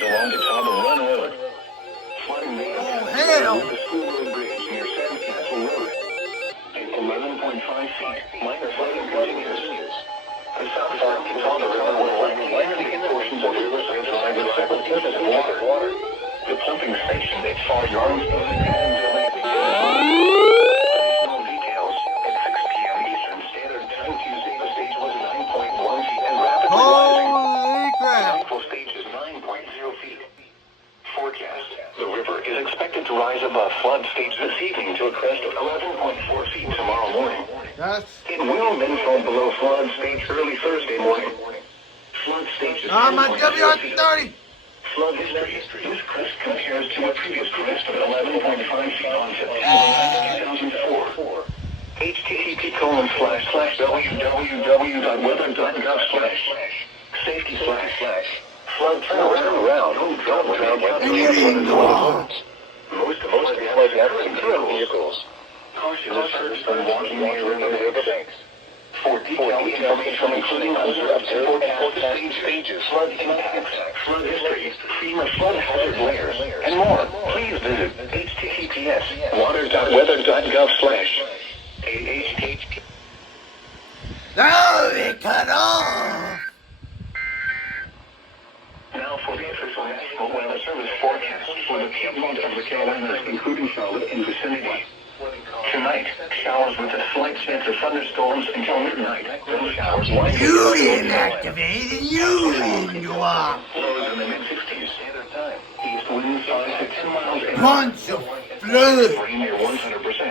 runs along the top of Run Road. Flooding may have happened the School Road Bridge near Sandcastle Road. At 11.5 feet, minor flooding continues. The South Fork Cantalda River will likely indicate portions of Riverside Drive with several inches of water. The pumping station at Far Yards has been delayed. Additional details at 6 p.m. Eastern Standard Time Tuesday. The stage was 9.1 feet and rapidly rising. Holy crap! The actual stage is 9.0 feet. Forecast: the river is expected to rise above flood stage this evening to a crest of 11.4 feet tomorrow morning. It will then fall below flood stage early Thursday morning. Flood stage is my WR30! Flood history. This crest compares to a previous crest of 11.5 feet on September 2004. http://www.weather.gov/safety/flood turnaround. Most of us have current vehicles. Caution is urged when walking near river banks. For detailed information including observed and forecasted stages, flood impacts, flood history, FEMA flood hazard layers, and more, please visit https://water.weather.gov/. No, it cut off! Now for the official National Weather Service forecast for the Piedmont of the Carolinas, including Charlotte and vicinity. Tonight, showers with a slight chance of thunderstorms until midnight. Those showers likely You didn't activate and you didn't go off! lows in the mid-60s standard time. East winds 5 to 10 miles an hour. Bunch of flood! Rain near 100%.